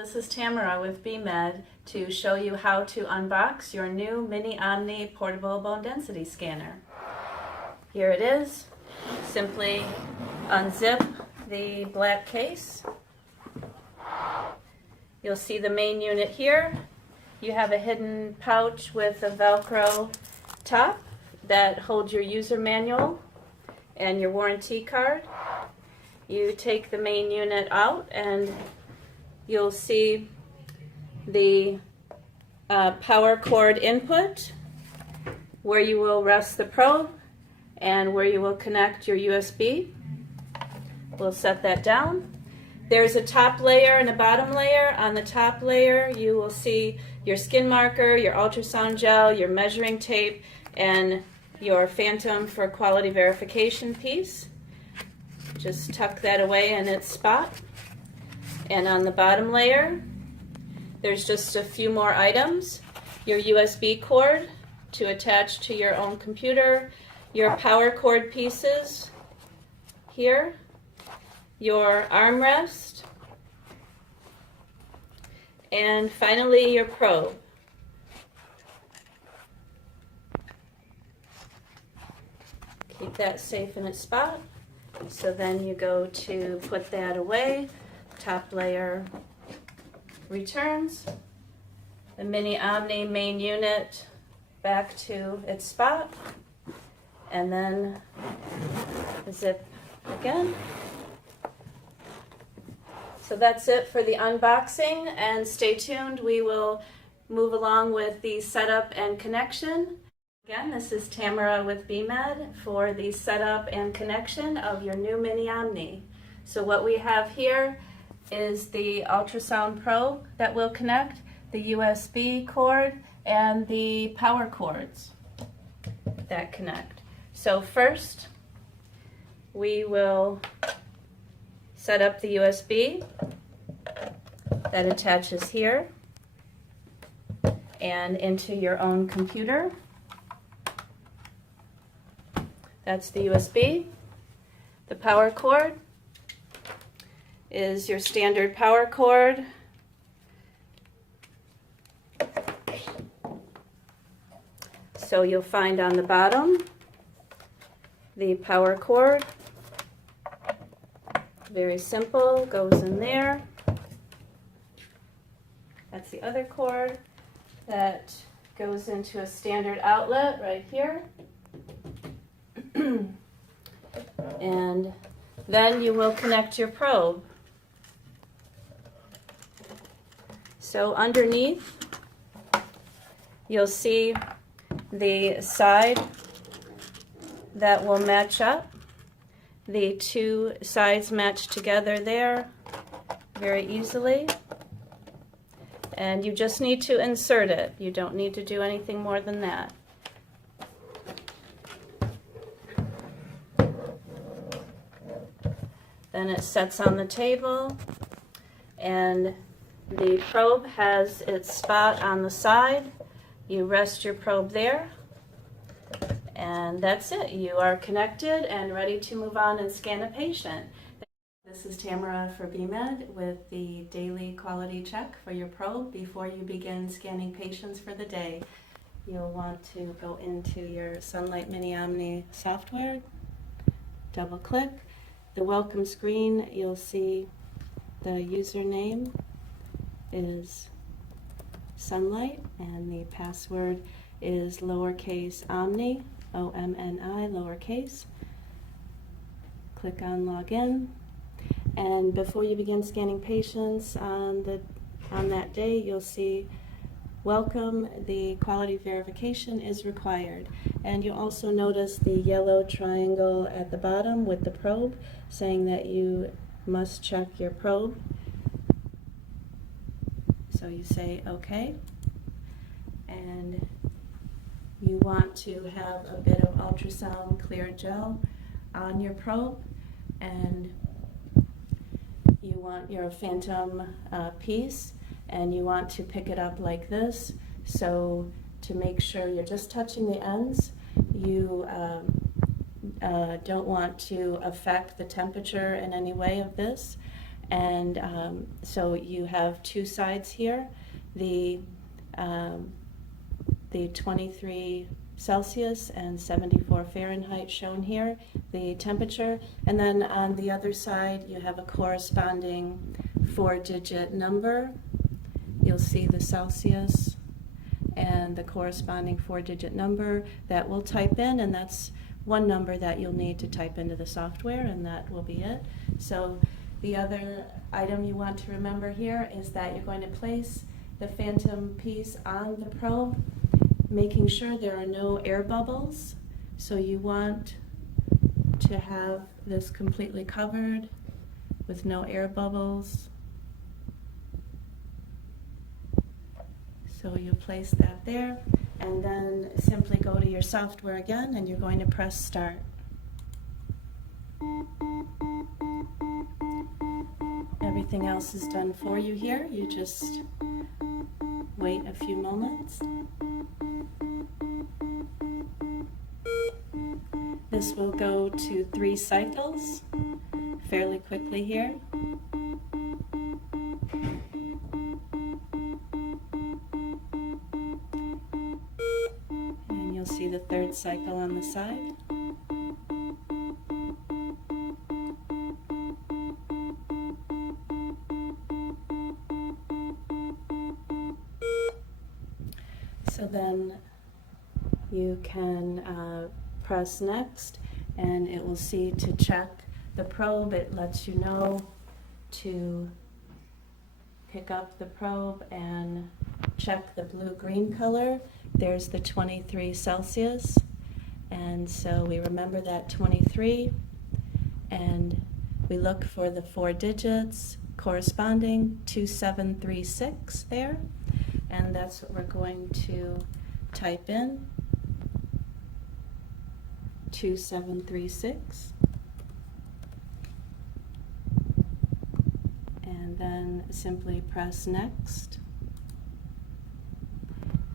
This is Tamara with BeamMed to show you how to unbox your new MiniOmni portable bone density scanner. Here it is. Simply unzip the black case. You'll see the main unit here. You have a hidden pouch with a Velcro top that holds your user manual and your warranty card. You take the main unit out and you'll see the power cord input where you will rest the probe and where you will connect your USB. We'll set that down. There's a top layer and a bottom layer. On the top layer you will see your skin marker, your ultrasound gel, your measuring tape, and your phantom for quality verification piece. Just tuck that away in its spot. And on the bottom layer, there's just a few more items. Your USB cord to attach to your own computer, your power cord pieces here, your armrest, and finally your probe. Keep that safe in its spot. So then you go to put that away. Top layer returns. The MiniOmni main unit back to its spot. And then zip again. So that's it for the unboxing, and stay tuned. We will move along with the setup and connection. Again, this is Tamara with BeamMed for the setup and connection of your new MiniOmni. So what we have here is the ultrasound probe that will connect, the USB cord, and the power cords that connect. So first, we will set up the USB that attaches here and into your own computer. That's the USB. The power cord is your standard power cord. So you'll find on the bottom the power cord. Very simple, goes in there. That's the other cord that goes into a standard outlet right here. And then you will connect your probe. So underneath, you'll see the side that will match up. The two sides match together there very easily. And you just need to insert it. You don't need to do anything more than that. Then it sets on the table, and the probe has its spot on the side. You rest your probe there, and that's it. You are connected and ready to move on and scan a patient. This is Tamara for BeamMed with the daily quality check for your probe before you begin scanning patients for the day. You'll want to go into your Sunlight MiniOmni software, double click. The welcome screen, you'll see the username is Sunlight and the password is lowercase omni, O-M-N-I, lowercase. Click on login, and before you begin scanning patients on that day, you'll see welcome, the quality verification is required. And you'll also notice the yellow triangle at the bottom with the probe saying that you must check your probe. So you say okay, and you want to have a bit of ultrasound clear gel on your probe, and you want your phantom piece, and you want to pick it up like this. So to make sure you're just touching the ends, you don't want to affect the temperature in any way of this, And so you have two sides here, the 23 Celsius and 74 Fahrenheit shown here, the temperature, and then on the other side you have a corresponding 4-digit number. You'll see the Celsius and the corresponding 4-digit number that we'll type in, and that's one number that you'll need to type into the software, and that will be it. So the other item you want to remember here is that you're going to place the phantom piece on the probe, making sure there are no air bubbles. So you want to have this completely covered with no air bubbles. So you place that there, and then simply go to your software again, and you're going to press start. Everything else is done for you here. You just wait a few moments. This will go to 3 cycles fairly quickly here. And you'll see the 3rd cycle on the side. So then you can press next, and it will see to check the probe. It lets you know to pick up the probe and check the blue-green color. There's the 23 Celsius, and so we remember that 23, and we look for the 4 digits corresponding 2736 there, and that's what we're going to type in, 2736, and then simply press next,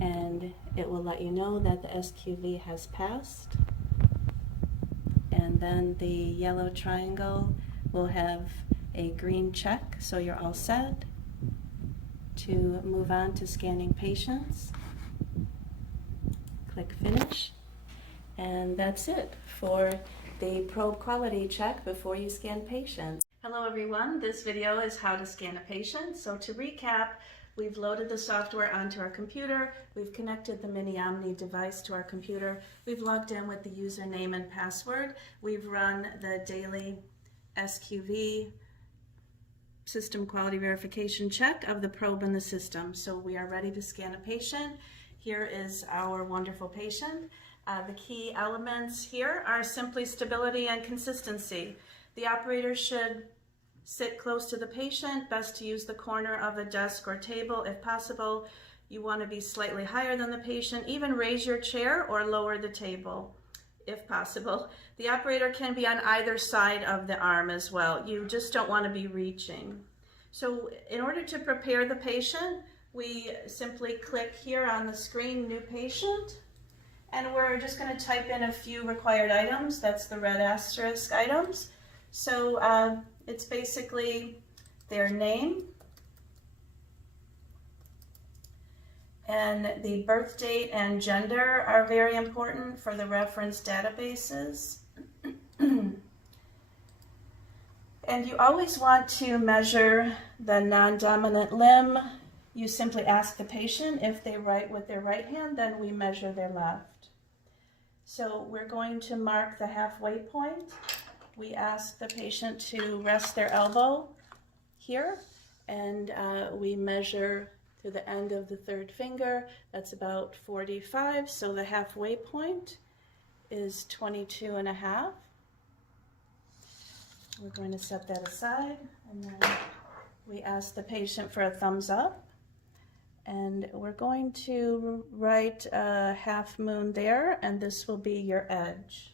and it will let you know that the SQV has passed, and then the yellow triangle will have a green check, so you're all set to move on to scanning patients. Click finish, and that's it for the probe quality check before you scan patients. Hello everyone, this video is how to scan a patient. So to recap, we've loaded the software onto our computer, we've connected the MiniOmni device to our computer, we've logged in with the username and password, we've run the daily SQV system quality verification check of the probe in the system. So we are ready to scan a patient. Here is our wonderful patient. The key elements here are simply stability and consistency. The operator should sit close to the patient, best to use the corner of a desk or table if possible. You want to be slightly higher than the patient, even raise your chair or lower the table if possible. The operator can be on either side of the arm as well. You just don't want to be reaching. So in order to prepare the patient, we simply click here on the screen, New Patient, and we're just going to type in a few required items. That's the red asterisk items. So it's basically their name and the birth date and gender are very important for the reference databases. And you always want to measure the non-dominant limb. You simply ask the patient if they write with their right hand, then we measure their left. So we're going to mark the halfway point. We ask the patient to rest their elbow here, and we measure to the end of the 3rd finger. That's about 45, so the halfway point is 22.5. We're going to set that aside, and then we ask the patient for a thumbs up, and we're going to write a half moon there, and this will be your edge.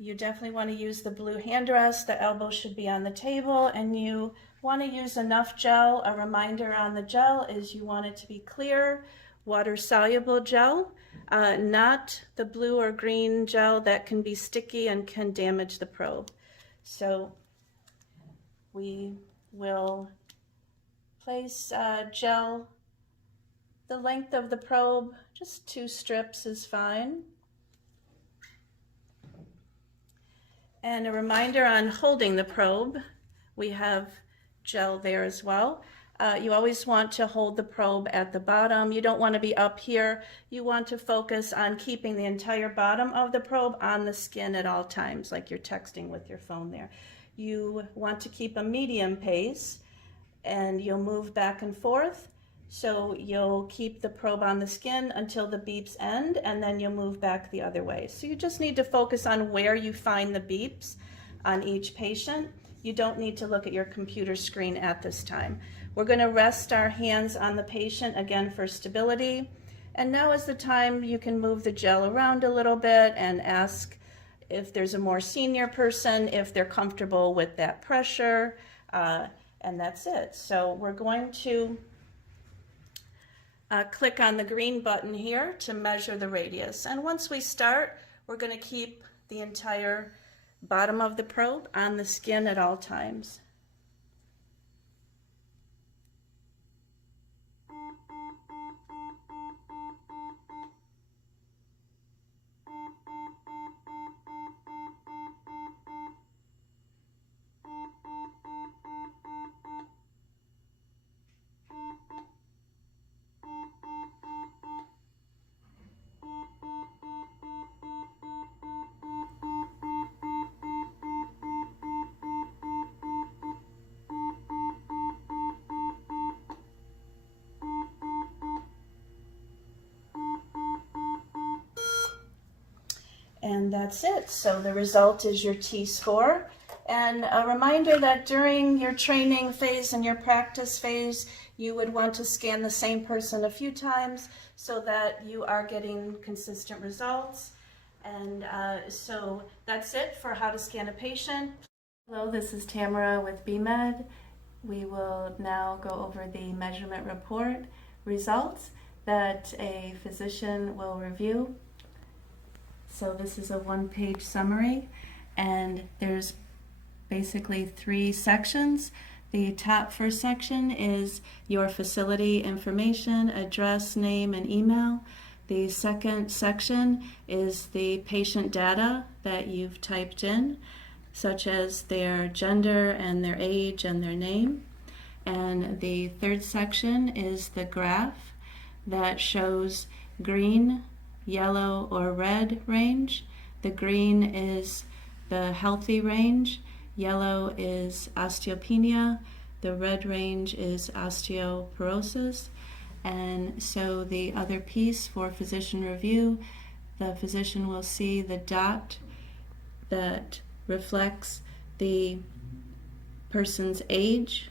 You definitely want to use the blue hand rest. The elbow should be on the table, and you want to use enough gel. A reminder on the gel is you want it to be clear, water-soluble gel. not the blue or green gel that can be sticky and can damage the probe. So we will place gel the length of the probe, just 2 strips is fine. And a reminder on holding the probe, we have gel there as well. You always want to hold the probe at the bottom. You don't want to be up here. You want to focus on keeping the entire bottom of the probe on the skin at all times, like you're texting with your phone there. You want to keep a medium pace, and you'll move back and forth. So you'll keep the probe on the skin until the beeps end, and then you'll move back the other way. So you just need to focus on where you find the beeps on each patient. You don't need to look at your computer screen at this time. We're going to rest our hands on the patient again for stability. And now is the time you can move the gel around a little bit and ask if there's a more senior person, if they're comfortable with that pressure, and that's it. So we're going to click on the green button here to measure the radius. And once we start, we're going to keep the entire bottom of the probe on the skin at all times. And that's it. So the result is your T-score. And a reminder that during your training phase and your practice phase, you would want to scan the same person a few times so that you are getting consistent results. And so that's it for how to scan a patient. Hello, this is Tamara with BeamMed. We will now go over the measurement report results that a physician will review. So this is a 1-page summary, and there's basically 3 sections. The top first section is your facility information, address, name, and email. The second section is the patient data that you've typed in, such as their gender and their age and their name. And the third section is the graph that shows green, yellow, or red range. The green is the healthy range, yellow is osteopenia, the red range is osteoporosis. And so the other piece for physician review, the physician will see the dot that reflects the person's age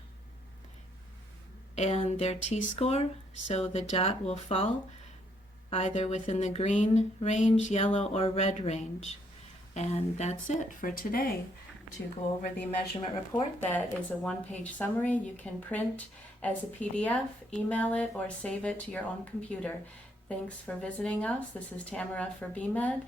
and their T-score. So the dot will fall either within the green range, yellow, or red range. And that's it for today. To go over the measurement report, that is a 1-page summary. You can print as a PDF, email it, or save it to your own computer. Thanks for visiting us. This is Tamara for BeamMed.